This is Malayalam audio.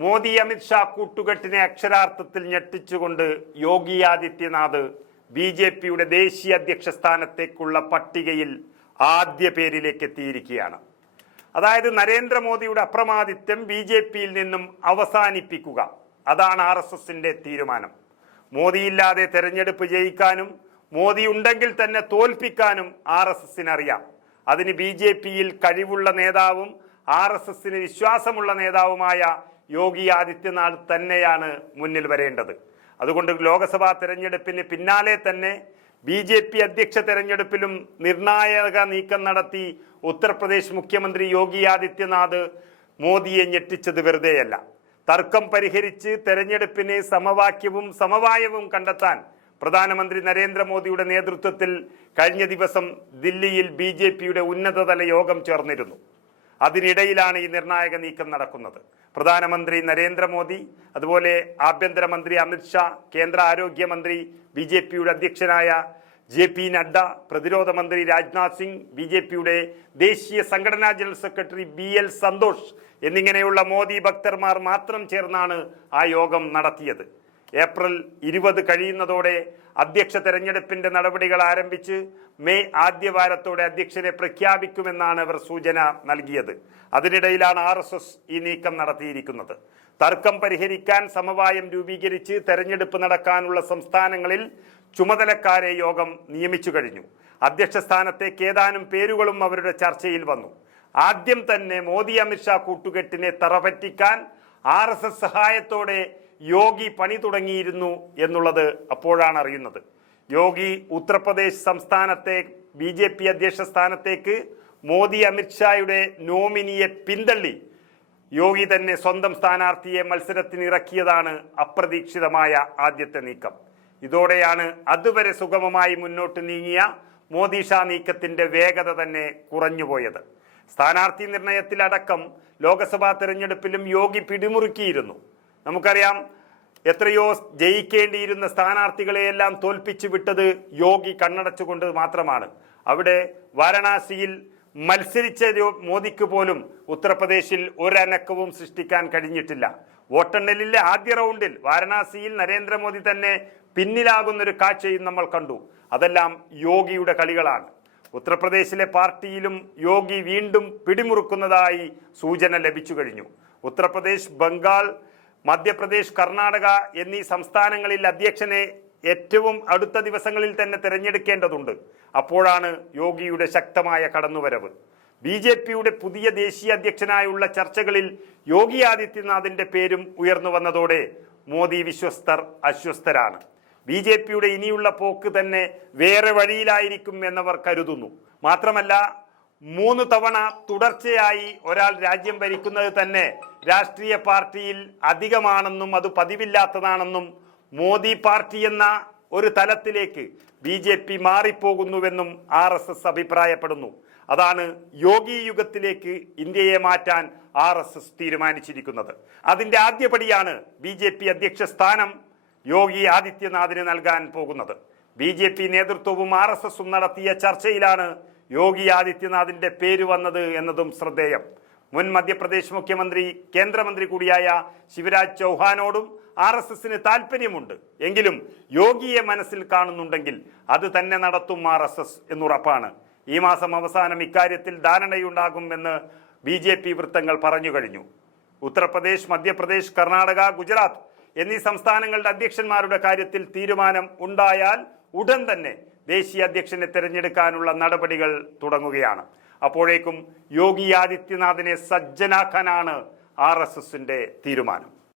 മോദി അമിത്ഷാ കൂട്ടുകെട്ടിനെ അക്ഷരാർത്ഥത്തിൽ ഞെട്ടിച്ചുകൊണ്ട് യോഗി ആദിത്യനാഥ് ബി.ജെ.പിയുടെ ദേശീയ അധ്യക്ഷ സ്ഥാനത്തേക്കുള്ള പട്ടികയിൽ ആദ്യ പേരിലേക്ക് എത്തിയിരിക്കുകയാണ്. അതായത് നരേന്ദ്രമോദിയുടെ അപ്രമാദിത്വം ബി.ജെ.പിയിൽ നിന്നും അവസാനിപ്പിക്കുക, അതാണ് ആർ.എസ്.എസിന്റെ തീരുമാനം. മോദിയില്ലാതെ തെരഞ്ഞെടുപ്പ് ജയിക്കാനും മോദി ഉണ്ടെങ്കിൽ തന്നെ തോൽപ്പിക്കാനും ആർ.എസ്.എസിന് അറിയാം. അതിന് ബി.ജെ.പിയിൽ കഴിവുള്ള നേതാവും ആർ.എസ്.എസിന് വിശ്വാസമുള്ള നേതാവുമായ യോഗി ആദിത്യനാഥ് തന്നെയാണ് മുന്നിൽ വരേണ്ടത്. അതുകൊണ്ട് ലോക്സഭാ തെരഞ്ഞെടുപ്പിന് പിന്നാലെ തന്നെ ബി.ജെ.പി അധ്യക്ഷ തെരഞ്ഞെടുപ്പിലും നിർണായക നീക്കം നടത്തി ഉത്തർപ്രദേശ് മുഖ്യമന്ത്രി യോഗി ആദിത്യനാഥ് മോദിയെ ഞെട്ടിച്ചത് വെറുതെയല്ല. തർക്കം പരിഹരിച്ച് തെരഞ്ഞെടുപ്പിന് സമവാക്യവും സമവായവും കണ്ടെത്താൻ പ്രധാനമന്ത്രി നരേന്ദ്രമോദിയുടെ നേതൃത്വത്തിൽ കഴിഞ്ഞ ദിവസം ദില്ലിയിൽ ബി.ജെ.പിയുടെ ഉന്നതതല യോഗം ചേർന്നിരുന്നു. അതിനിടയിലാണ് ഈ നിർണായക നീക്കം നടക്കുന്നത്. പ്രധാനമന്ത്രി നരേന്ദ്രമോദി, അതുപോലെ ആഭ്യന്തരമന്ത്രി അമിത്ഷാ, കേന്ദ്ര ആരോഗ്യമന്ത്രി, ബി.ജെ.പിയുടെ അധ്യക്ഷനായ ജെ.പി. നഡ്ഡ, പ്രതിരോധ മന്ത്രി രാജ്നാഥ് സിംഗ്, ബി.ജെ.പിയുടെ ദേശീയ സംഘടനാ ജനറൽ സെക്രട്ടറി ബി.എൽ. സന്തോഷ് എന്നിങ്ങനെയുള്ള മോദി ഭക്തന്മാർ മാത്രം ചേർന്നാണ് ആ യോഗം നടത്തിയത്. ഏപ്രിൽ 20 കഴിയുന്നതോടെ അധ്യക്ഷ തെരഞ്ഞെടുപ്പിന്റെ നടപടികൾ ആരംഭിച്ച് മെയ് ആദ്യവാരത്തോടെ അധ്യക്ഷനെ പ്രഖ്യാപിക്കുമെന്നാണ് അവർ സൂചന നൽകിയത്. അതിനിടയിലാണ് ആർ.എസ്.എസ് ഈ നീക്കം നടത്തിയിരിക്കുന്നത്. തർക്കം പരിഹരിക്കാൻ സമവായം രൂപീകരിച്ച് തെരഞ്ഞെടുപ്പ് നടക്കാനുള്ള സംസ്ഥാനങ്ങളിൽ ചുമതലക്കാരെ യോഗം നിയമിച്ചു കഴിഞ്ഞു. അധ്യക്ഷ സ്ഥാനത്തേക്ക് ഏതാനും പേരുകളും അവരുടെ ചർച്ചയിൽ വന്നു. ആദ്യം തന്നെ മോദി അമിത്ഷാ കൂട്ടുകെട്ടിനെ തറപറ്റിക്കാൻ ആർ.എസ്.എസ് സഹായത്തോടെ യോഗി പണി തുടങ്ങിയിരുന്നു എന്നുള്ളത് അപ്പോഴാണ് അറിയുന്നത്. യോഗി ഉത്തർപ്രദേശ് സംസ്ഥാനത്തെ ബി.ജെ.പി അധ്യക്ഷ സ്ഥാനത്തേക്ക് മോദി അമിത്ഷായുടെ നോമിനിയെ പിന്തള്ളി യോഗി തന്നെ സ്വന്തം സ്ഥാനാർത്ഥിയെ മത്സരത്തിന് ഇറക്കിയതാണ് അപ്രതീക്ഷിതമായ ആദ്യത്തെ നീക്കം. ഇതോടെയാണ് അതുവരെ സുഗമമായി മുന്നോട്ട് നീങ്ങിയ മോദി ഷാ നീക്കത്തിന്റെ വേഗത തന്നെ കുറഞ്ഞുപോയത്. സ്ഥാനാർത്ഥി നിർണയത്തിലടക്കം ലോക്സഭാ തെരഞ്ഞെടുപ്പിലും യോഗി പിടിമുറുക്കിയിരുന്നു. നമുക്കറിയാം, എത്രയോ ജയിക്കേണ്ടിയിരുന്ന സ്ഥാനാർത്ഥികളെയെല്ലാം തോൽപ്പിച്ചു വിട്ടത് യോഗി കണ്ണടച്ചുകൊണ്ട് മാത്രമാണ്. അവിടെ വാരണാസിയിൽ മത്സരിച്ച മോദിക്ക് പോലും ഉത്തർപ്രദേശിൽ ഒരനക്കവും സൃഷ്ടിക്കാൻ കഴിഞ്ഞിട്ടില്ല. വോട്ടെണ്ണലിലെ ആദ്യ റൗണ്ടിൽ വാരണാസിയിൽ നരേന്ദ്രമോദി തന്നെ പിന്നിലാകുന്നൊരു കാഴ്ചയും നമ്മൾ കണ്ടു. അതെല്ലാം യോഗിയുടെ കളികളാണ്. ഉത്തർപ്രദേശിലെ പാർട്ടിയിലും യോഗി വീണ്ടും പിടിമുറുക്കുന്നതായി സൂചന ലഭിച്ചു കഴിഞ്ഞു. ഉത്തർപ്രദേശ്, ബംഗാൾ, മധ്യപ്രദേശ്, കർണാടക എന്നീ സംസ്ഥാനങ്ങളിൽ അധ്യക്ഷനെ ഏറ്റവും അടുത്ത ദിവസങ്ങളിൽ തന്നെ തിരഞ്ഞെടുക്കേണ്ടതുണ്ട്. അപ്പോഴാണ് യോഗിയുടെ ശക്തമായ കടന്നുവരവ്. ബി.ജെ.പിയുടെ പുതിയ ദേശീയ അധ്യക്ഷനായുള്ള ചർച്ചകളിൽ യോഗി ആദിത്യനാഥിന്റെ പേരും ഉയർന്നു വന്നതോടെ മോദി വിശ്വസ്തർ അസ്വസ്ഥരാണ്. ബി.ജെ.പിയുടെ ഇനിയുള്ള പോക്ക് തന്നെ വേറെ വഴിയിലായിരിക്കും എന്നവർ കരുതുന്നു. മാത്രമല്ല, 3 തവണ തുടർച്ചയായി ഒരാൾ രാജ്യം ഭരിക്കുന്നത് തന്നെ രാഷ്ട്രീയ പാർട്ടിയിൽ അധികമാണെന്നും അത് പതിവില്ലാത്തതാണെന്നും മോദി പാർട്ടി എന്ന ഒരു തലത്തിലേക്ക് ബി.ജെ.പി മാറിപ്പോകുന്നുവെന്നും ആർ.എസ്.എസ് അഭിപ്രായപ്പെടുന്നു. അതാണ് യോഗി യുഗത്തിലേക്ക് ഇന്ത്യയെ മാറ്റാൻ ആർ.എസ്.എസ് തീരുമാനിച്ചിരിക്കുന്നത്. അതിന്റെ ആദ്യപടിയാണ് ബി.ജെ.പി അധ്യക്ഷ സ്ഥാനം യോഗി ആദിത്യനാഥിന് നൽകാൻ പോകുന്നത്. ബി.ജെ.പി നേതൃത്വവും ആർ.എസ്.എസും നടത്തിയ ചർച്ചയിലാണ് യോഗി ആദിത്യനാഥിന്റെ പേര് വന്നത് എന്നതും ശ്രദ്ധേയം. മുൻ മധ്യപ്രദേശ് മുഖ്യമന്ത്രി, കേന്ദ്രമന്ത്രി കൂടിയായ ശിവരാജ് ചൗഹാനോടും ആർ.എസ്.എസിന് താല്പര്യമുണ്ട്. എങ്കിലും യോഗിയെ മനസ്സിൽ കാണുന്നുണ്ടെങ്കിൽ അത് തന്നെ നടത്തും ആർ.എസ്.എസ് എന്നുറപ്പാണ്. ഈ മാസം അവസാനം ഇക്കാര്യത്തിൽ ധാരണയുണ്ടാകുമെന്ന് ബി.ജെ.പി വൃത്തങ്ങൾ പറഞ്ഞു കഴിഞ്ഞു. ഉത്തർപ്രദേശ്, മധ്യപ്രദേശ്, കർണാടക, ഗുജറാത്ത് എന്നീ സംസ്ഥാനങ്ങളുടെ അധ്യക്ഷന്മാരുടെ കാര്യത്തിൽ തീരുമാനം ഉണ്ടായാൽ ഉടൻ തന്നെ ദേശീയ അധ്യക്ഷനെ തിരഞ്ഞെടുക്കാനുള്ള നടപടികൾ തുടങ്ങുകയാണ്. അപ്പോഴേക്കും യോഗി ആദിത്യനാഥിനെ സജ്ജനാക്കാനാണ് ആർ.എസ്.എസിന്റെ തീരുമാനം.